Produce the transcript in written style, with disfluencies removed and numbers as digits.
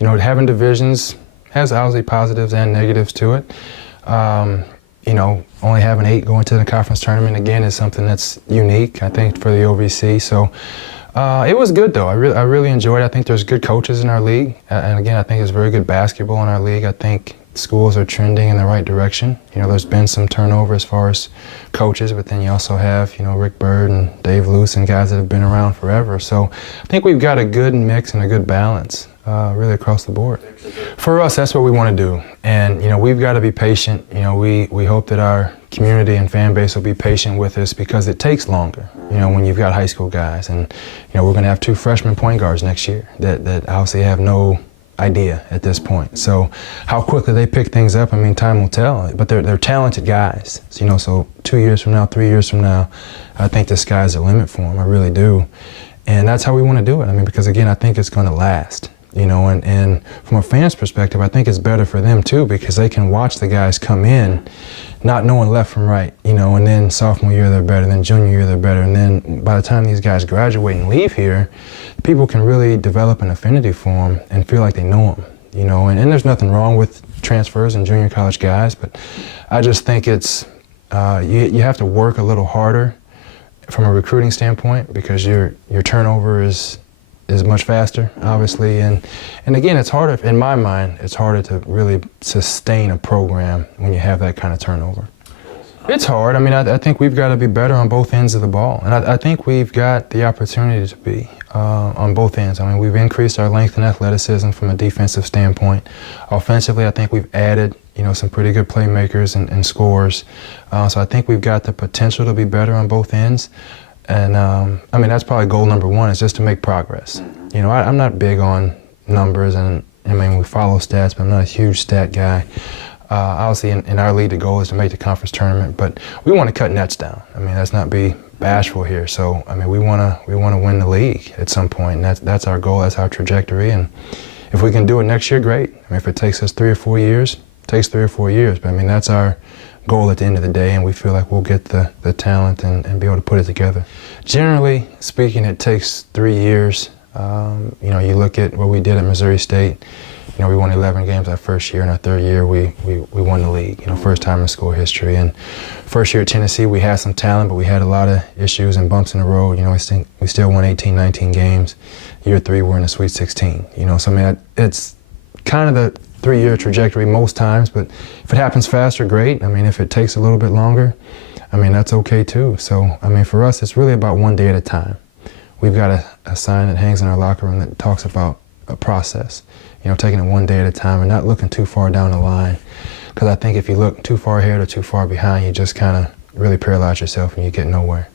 having divisions has obviously positives and negatives to it. Only having 8 going to the conference tournament again is something that's unique, I think, for the OVC. So it was good though. I really enjoyed it. I think there's good coaches in our league, and again, I think there's very good basketball in our league. I think schools are trending in the right direction. There's been some turnover as far as coaches, but then you also have, Rick Byrd and Dave Luce and guys that have been around forever. So I think we've got a good mix and a good balance really across the board. For us, that's what we want to do. And, we've got to be patient. We hope that our community and fan base will be patient with us because it takes longer, when you've got high school guys. And, we're going to have 2 freshman point guards next year that obviously have no idea at this point. So how quickly they pick things up, time will tell. But they're talented guys. So 2 years from now, 3 years from now, I think the sky's the limit for them. I really do. And that's how we want to do it. Because again, I think it's going to last. And from a fan's perspective, I think it's better for them too because they can watch the guys come in not knowing left from right, and then sophomore year they're better, then junior year they're better, and then by the time these guys graduate and leave here, people can really develop an affinity for them and feel like they know them, and there's nothing wrong with transfers and junior college guys, but I just think it's, you have to work a little harder from a recruiting standpoint because your turnover is much faster, obviously, and again, it's harder, in my mind, it's harder to really sustain a program when you have that kind of turnover. It's hard. I think we've got to be better on both ends of the ball, and I think we've got the opportunity to be on both ends. We've increased our length and athleticism from a defensive standpoint. Offensively, I think we've added, some pretty good playmakers and scorers, so I think we've got the potential to be better on both ends. And that's probably goal number 1 is just to make progress. I'm not big on numbers, and we follow stats, but I'm not a huge stat guy. Obviously, in our league, the goal is to make the conference tournament, but we want to cut nets down. Let's not be bashful here. So, we want to win the league at some point, and that's our goal, that's our trajectory. And if we can do it next year, great. If it takes us 3 or 4 years, it takes 3 or 4 years. But that's our goal at the end of the day, and we feel like we'll get the talent and be able to put it together. Generally speaking, it takes 3 years. You look at what we did at Missouri State. We won 11 games our first year, and our 3rd year we won the league, first time in school history. And first year at Tennessee, we had some talent, but we had a lot of issues and bumps in the road. We still won 18, 19 games. Year 3, we're in the Sweet 16. So it's kind of the 3-year trajectory most times, but if it happens faster, great. If it takes a little bit longer, that's okay too. So, for us, it's really about one day at a time. We've got a sign that hangs in our locker room that talks about a process, taking it one day at a time and not looking too far down the line. Because I think if you look too far ahead or too far behind, you just kind of really paralyze yourself and you get nowhere.